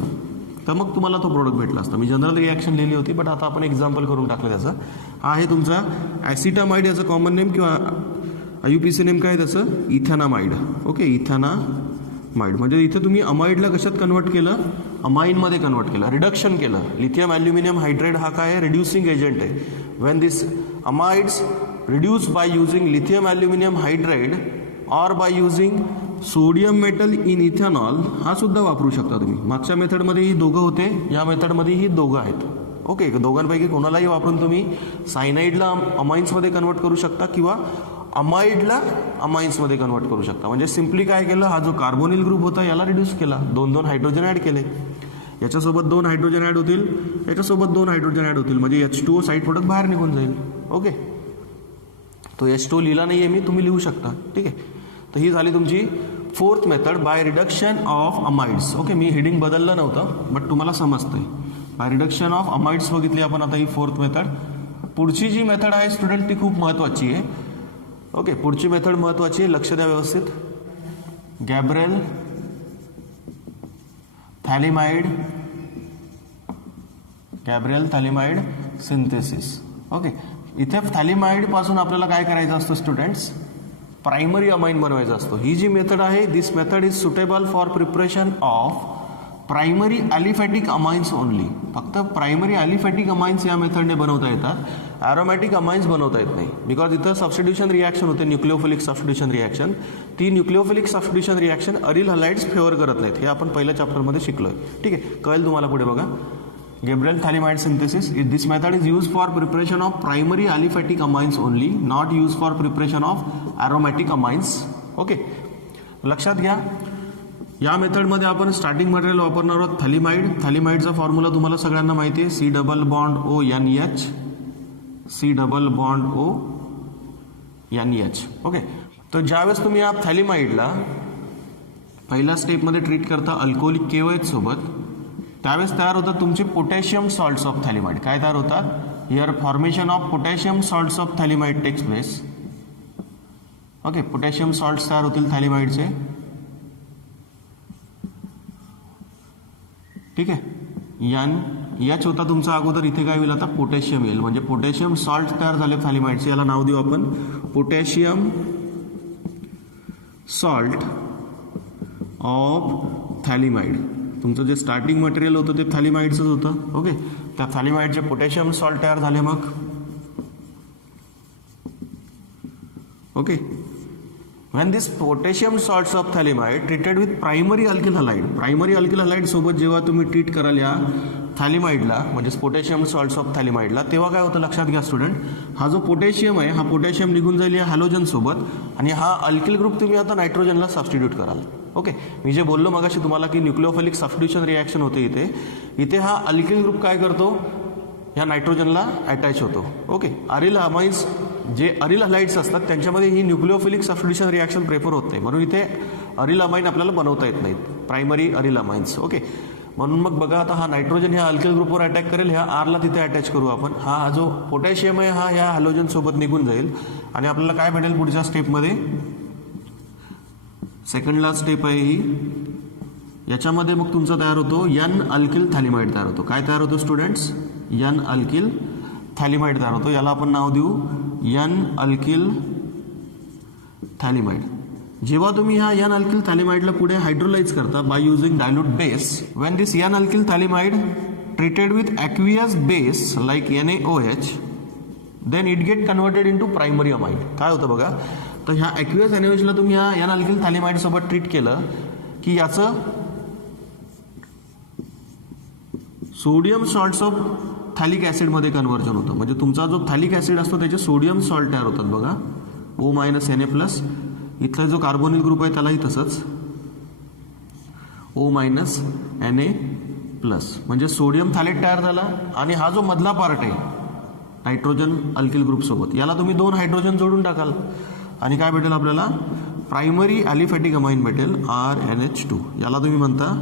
तर मग तुम्हाला तो प्रोडक्ट भेटला असता. मी जनरल रिॲक्शन लिहिली होती, बट आता आपण एक्झाम्पल करून टाकलं त्याचं. हा आहे तुमचा ॲसिटामाइड, याचं कॉमन नेम किंवा IUPAC नेम काय त्याचं, इथॅनामाइड. ओके, इथॅनामाइड. म्हणजे इथे तुम्ही अमाइडला कशात कन्वर्ट केलं, अमाइनमध्ये कन्वर्ट केलं, रिडक्शन केलं. लिथियम ॲल्युमिनियम हायड्रेट हा काय आहे, रिड्युसिंग एजंट आहे. Wien this amides reduce by using lithium aluminium hydrate or by using sodium metal in ethanol, हा सुद्धा वापरू शकता तुम्ही. मागच्या मेथडमध्ये ही दोघं होते, या मेथडमध्ये ही दोघं आहेत. ओके, दोघांपैकी कोणालाही वापरून तुम्ही सायनाईडला अमाइन्समध्ये कन्वर्ट करू शकता किंवा अमाइडला अमाइन्समध्ये कन्वर्ट करू शकता. म्हणजे सिम्पली काय केलं, हा जो कार्बोनिल ग्रुप होता याला रिड्यूस केला, 2 हायड्रोजन ॲड केले, याच्यासोबत 2 हायड्रोजन ॲड होतील, याच्यासोबत 2 हायड्रोजन ॲड होतील, म्हणजे H2O साईड प्रोडक्ट बाहेर निघून जाईल. ओके, तो H2O लिहिला नाही आहे मी, तुम्ही लिहू शकता. ठीक आहे, तर ही झाली तुमची fourth method, bye reduction of amides. Okay, me heading बदललं नव्हतं, बट तुम्हाला समजतंय. बाय रिडक्शन ऑफ अमाइड्स बघितली आपण. आता ही फोर्थ मेथड. पुढची जी मेथड आहे स्टुडंट ती खूप महत्त्वाची आहे. ओके, पुढची मेथड महत्त्वाची आहे, लक्ष द्या व्यवस्थित. Gabriel थॅलिमाइड synthesis. ओके, इथे थॅलिमाइड पासून आपल्याला काय करायचं असतं स्टुडंट्स, प्रायमरी अमाइन बनवायचा असतो. ही जी मेथड आहे, this method is suitable for preparation of primary aliphatic amines only. फक्त प्रायमरी ॲलिफॅटिक अमाइन्स या मेथडने बनवता येतात, ॲरोमॅटिक अमाइन्स बनवता येत नाही. बिकॉज इथं सबस्टिट्यूशन रिॲक्शन होते, न्यूक्लिओफिलिक सबस्टिट्यूशन रिॲक्शन. ती nucleophilic substitution reaction aryl halides favour करत नाहीत, हे आपण पहिल्या चॅप्टरमध्ये शिकलोय. ठीक आहे, कळेल तुम्हाला पुढे. बघा, Gabriel thallimide synthesis. This method is used for preparation of primary aliphatic amines only, not used for preparation of aromatic amines. Okay, लक्षात घ्या. या मेथडमध्ये आपण स्टार्टिंग मटेरियल वापरणार आहोत थॅलिमाइड. थॅलिमाइडचा फॉर्म्युला तुम्हाला सगळ्यांना माहिती आहे, C+BONDONH, C+BONDONH. ओके, तर ज्यावेळेस तुम्ही या थॅलिमाइडला पहिल्या स्टेपमध्ये ट्रीट करता अल्कोहोलिक KOH सोबत, त्यावेळेस तयार होतात तुमचे पोटॅशियम सॉल्ट्स ऑफ थॅलिमाइड. काय तयार होतात, here formation of potassium salts of phthalimide takes place. Okay, potassium salts तयार होतील थॅलिमाइडचे. ठीक आहे, याच होता तुमचा अगोदर, इथे काय होईल आता, पोटॅशियम येईल. म्हणजे पोटॅशियम सॉल्ट तयार झाले थॅलिमाइडचे, याला नाव देऊ आपण पोटॅशियम सॉल्ट ऑफ थॅलिमाइड. तुमचं जे स्टार्टिंग मटेरियल होतं ते थॅलिमाइडचंच होतं. ओके, त्या थॅलिमाइडचे पोटॅशियम सॉल्ट तयार झाले. मग okay, when this potassium salts of thaliamide treated with primary alkyl halide सोबत जेव्हा तुम्ही ट्रीट कराल या थॅलिमाइडला, म्हणजे पोटॅशियम सॉल्ट्स ऑफ थॅलिमाइडला, तेव्हा काय होतं लक्षात घ्या स्टुडंट, हा जो पोटॅशियम आहे, हा पोटॅशियम निघून जाईल या हॅलोजन सोबत, आणि हा अल्किल ग्रुप तुम्ही आता नायट्रोजनला सबस्टिट्यूट कराल. ओके, मी जे बोललो मगाशी तुम्हाला की न्यूक्लिओफिलिक सबस्टिट्यूशन रिॲक्शन होते इथे हा अल्किल ग्रुप काय करतो, ह्या नायट्रोजनला अटॅच होतो. ओके, अरिल अमाइन्स जे अरिल हलाइड्स असतात त्यांच्यामध्ये ही न्यूक्लिओफिलिक सबस्टिट्यूशन रिॲक्शन प्रेफर होत नाही, म्हणून इथे अरिल अमाइन आपल्याला बनवता येत नाहीत, प्रायमरी अरिल अमाइन्स. ओके, म्हणून मग बघा आता हा नायट्रोजन ह्या अल्किल ग्रुपवर अटॅक करेल, ह्या आरला तिथे अटॅच करू आपण. हा जो पोटॅशियम आहे हा ह्या हॅलोजन सोबत निघून जाईल आणि आपल्याला काय भेटेल पुढच्या स्टेपमध्ये, सेकंड लास्ट स्टेप आहे ही, याच्यामध्ये मग तुमचा तयार होतो N अल्किल थॅलिमाइड तयार होतो. काय तयार होतो स्टुडंट्स, N अल्किल थॅलिमाइड तयार होतो. याला आपण नाव देऊ N अल्किल थॅलिमाइड. जेव्हा तुम्ही ह्या N अल्किल थॅलिमाइडला पुढे हायड्रोलाइज करता by using dilute base, when this N alkyl phthalimide treated with aqueous base like NaOH, then it get converted into primary amide. काय होतं बघा, तर ह्या ॲक्वियस NaOHला तुम्ही ह्या N अल्किल थॅलिमाइड सोबत ट्रीट केलं की याचं सोडियम सॉल्ट्स ऑफ थॅलिक ॲसिडमध्ये कन्व्हर्जन होतं. म्हणजे तुमचा जो थॅलिक ॲसिड असतो त्याचे सोडियम सॉल्ट तयार होतात बघा, O- Na+. इथला जो कार्बोनिल ग्रुप आहे त्यालाही तसंच O- Na+. प्लस, म्हणजे सोडियम थॅलेट तयार झाला आणि हा जो मधला पार्ट आहे नायट्रोजन अल्किल ग्रुप सोबत याला तुम्ही 2 हायड्रोजन जोडून टाकाल आणि काय भेटेल आपल्याला प्रायमरी ॲलिफॅटिक अमाइन भेटेल RNH2. याला तुम्ही म्हणता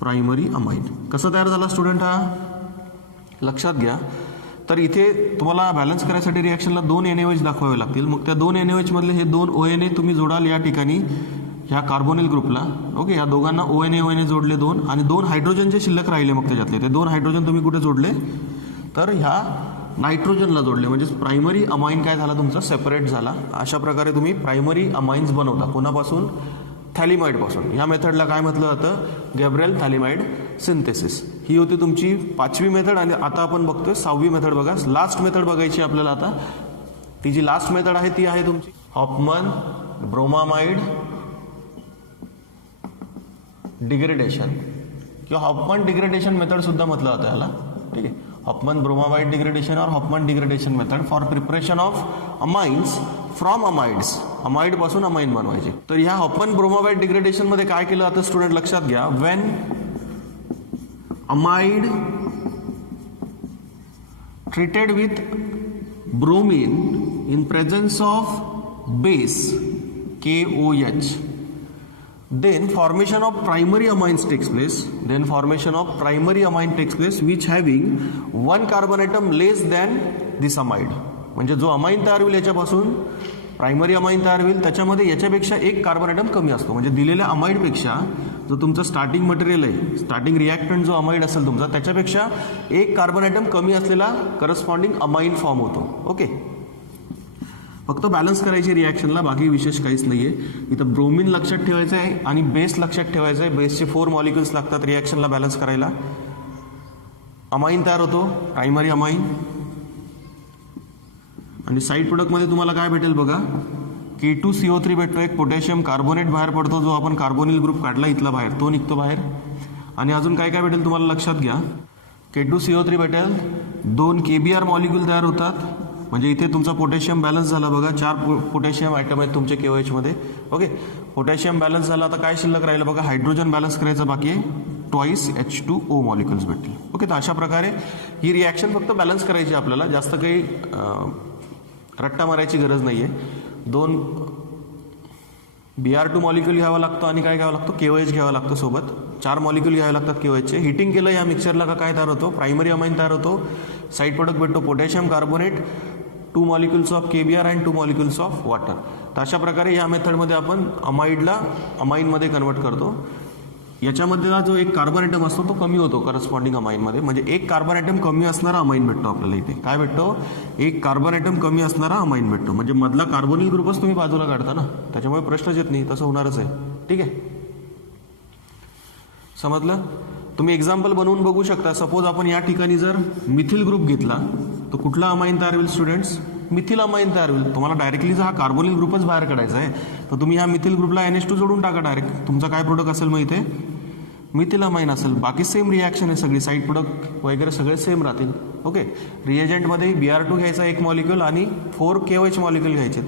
प्रायमरी अमाइन. कसं तयार झाला स्टुडंट हा लक्षात घ्या. तर इथे तुम्हाला बॅलन्स करायसाठी रिॲक्शनला 2 NaOH दाखवावे लागतील. मग त्या 2 NaOH मधले हे 2 ONA तुम्ही जोडाल या ठिकाणी ह्या कार्बोनिल ग्रुपला. ओके, ह्या दोघांना ONA जोडले 2 आणि 2 हायड्रोजन जे शिल्लक राहिले मग त्याच्यातले ते 2 हायड्रोजन तुम्ही कुठे जोडले तर ह्या नायट्रोजनला जोडले, म्हणजे प्रायमरी अमाइन काय झाला तुमचा सेपरेट झाला. अशा प्रकारे तुम्ही प्रायमरी अमाइन्स बनवता. कोणापासून थॅलिमाइडपासून. ह्या मेथडला काय म्हटलं जातं गॅब्रिएल थॅलिमाइड सिंथेसिस. ही होती तुमची 5वी मेथड आणि आता आपण बघतोय 6वी मेथड. बघा लास्ट मेथड बघायची आपल्याला आता. ती जी लास्ट मेथड आहे ती आहे तुमची हॉफमन ब्रोमामाइड डिग्रेडेशन किंवा हॉफमन डिग्रेडेशन मेथड सुद्धा म्हटलं जातं याला. ठीक आहे, हॉफमन ब्रोमामाइड डिग्रेडेशन और Hoffman degradation method for preparation of amines from amides. Amide पासून अमाइन बनवायचे. तर ह्या हॉफमन ब्रोमामाइड डिग्रेडेशन मध्ये काय केलं आता स्टुडंट लक्षात घ्या. When amide treated with bromine in presence of base KOH, then formation of primary amines takes place. Then formation of primary amine takes place which having one carbon atom less than this amide. म्हणजे जो amine तयार होईल याच्यापासून primary amine तयार होईल त्याच्यामध्ये याच्यापेक्षा एक कार्बन ॲटम कमी असतो. म्हणजे दिलेल्या अमाइडपेक्षा जो तुमचं स्टार्टिंग मटेरियल आहे, स्टार्टिंग रिॲक्टंट जो अमाइड असेल तुमचा त्याच्यापेक्षा एक कार्बन ॲटम कमी असलेला करस्पॉन्डिंग अमाइन फॉर्म होतो. ओके, फक्त बॅलन्स करायची रिॲक्शनला, बाकी विशेष काहीच नाही आहे. इथं ब्रोमिन लक्षात ठेवायचं आहे आणि बेस लक्षात ठेवायचं आहे. बेसचे 4 मॉलिक्युल्स लागतात रिॲक्शनला बॅलन्स करायला. अमाइन तयार होतो प्रायमरी अमाइन आणि साईड प्रोडक्टमध्ये तुम्हाला काय भेटेल बघा K2CO3 भेटतो. एक पोटॅशियम कार्बोनेट बाहेर पडतो जो आपण कार्बोनिल ग्रुप काढला इथला बाहेर तो निघतो बाहेर. आणि अजून काय काय भेटेल तुम्हाला लक्षात घ्या. K2CO3 भेटेल, 2 KBr मॉलिक्युल तयार होतात. म्हणजे इथे तुमचा पोटॅशियम बॅलन्स झाला बघा. 4 पोटॅशियम आयटम आहेत तुमचे KOH मध्ये. ओके, पोटॅशियम बॅलन्स झाला. आता काय शिल्लक राहिलं बघा हायड्रोजन बॅलन्स करायचं बाकी आहे. ट्वाइस H2O मॉलिक्युल्स भेटतील. ओके, तर अशा प्रकारे ही रिॲक्शन फक्त बॅलन्स करायची आपल्याला. जास्त काही रट्टा मारायची गरज नाही आहे. 2 Br2 मॉलिक्युल घ्यावा लागतो आणि काय घ्यावा लागतो KOH घ्यावा लागतो सोबत. 4 मॉलिक्युल घ्यावे लागतात KOHचे. हिटिंग केलं या मिक्सरला का काय तयार होतो प्रायमरी अमाइन तयार होतो. साईड प्रोडक्ट भेटतो potassium carbonate, 2 molecules of KBr and 2 molecules of water. तर अशा प्रकारे या मेथडमध्ये आपण अमाइडला अमाइनमध्ये कन्वर्ट करतो. याच्यामधला जो एक कार्बन ॲटम असतो तो कमी होतो करस्पॉन्डिंग अमाइनमध्ये. म्हणजे एक कार्बन ॲटम कमी असणारा अमाइन भेटतो आपल्याला इथे. काय भेटतो एक कार्बन ॲटम कमी असणारा अमाइन भेटतो. म्हणजे मधला कार्बोनिल ग्रुपच तुम्ही बाजूला काढता ना, त्याच्यामुळे प्रश्नच येत नाही. तसं होणारच आहे. ठीक आहे, समजलं. तुम्ही एक्झाम्पल बनवून बघू शकता. सपोज आपण या ठिकाणी जर मिथिल ग्रुप घेतला तर कुठला अमाइन तयार होईल स्टुडंट्स मिथिल अमाइन तयार होईल. तुम्हाला डायरेक्टली जर हा कार्बोनिल ग्रुपच बाहेर काढायचा आहे तर तुम्ही ह्या मिथिल ग्रुपला NH2 जोडून टाका डायरेक्ट. तुमचा काय प्रोडक्ट असेल मग इथे मिथिल अमाइन असेल. बाकी सेम रिॲक्शन आहे सगळी. साईड प्रोडक्ट वगैरे सगळे सेम राहतील. ओके, रिएजंटमध्ये Br2 घ्यायचा 1 मॉलिक्युल आणि 4 KOH मॉलिक्युल घ्यायचे.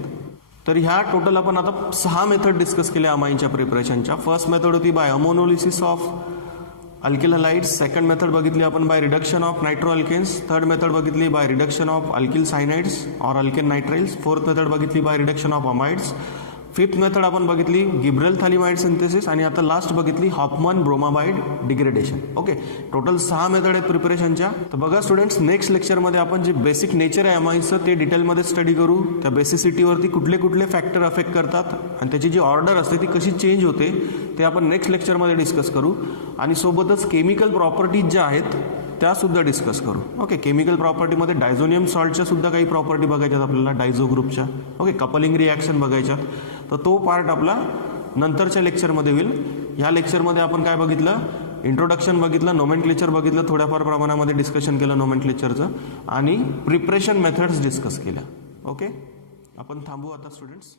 तर ह्या टोटल आपण आता 6 मेथड डिस्कस केल्या अमाइनच्या प्रिपरेशनच्या. फर्स्ट मेथड होती by ammonolysis of alkyl halides. Second method बघितली आपण by reduction of nitro alkanes. Third method बघितली by reduction of alkyl cyanides or alkane nitriles. Fourth method बघितली by reduction of amides. Fifth method आपण बघितली Gabriel phthalimide synthesis आणि आता last बघितली Hoffmann bromamide degradation. Okay, total 6 method आहेत प्रिपरेशनच्या. तर बघा स्टुडंट्स नेक्स्ट लेक्चरमध्ये आपण जे बेसिक नेचर आहे अमाइन्सचं ते डिटेलमध्ये स्टडी करू. त्या बेसिसिटीवरती कुठले कुठले फॅक्टर अफेक्ट करतात आणि त्याची जी ऑर्डर असते ती कशी चेंज होते ते आपण नेक्स्ट लेक्चरमध्ये डिस्कस करू. आणि सोबतच केमिकल प्रॉपर्टीज ज्या आहेत त्यासुद्धा डिस्कस करू. ओके, केमिकल प्रॉपर्टीमध्ये डायझोनियम सॉल्टच्या सुद्धा काही प्रॉपर्टी बघायच्यात आपल्याला डायझो ग्रुपच्या. ओके, कपलिंग रिॲक्शन बघायच्यात. तर तो पार्ट आपला नंतरच्या लेक्चरमध्ये होईल. ह्या लेक्चरमध्ये आपण काय बघितलं इंट्रोडक्शन बघितलं, नोमेनक्लेचर बघितलं, थोड्याफार प्रमाणामध्ये डिस्कशन केलं नोमेनक्लेचरचं आणि प्रिपरेशन मेथड्स डिस्कस केल्या. ओके, आपण थांबू आता स्टुडंट्स.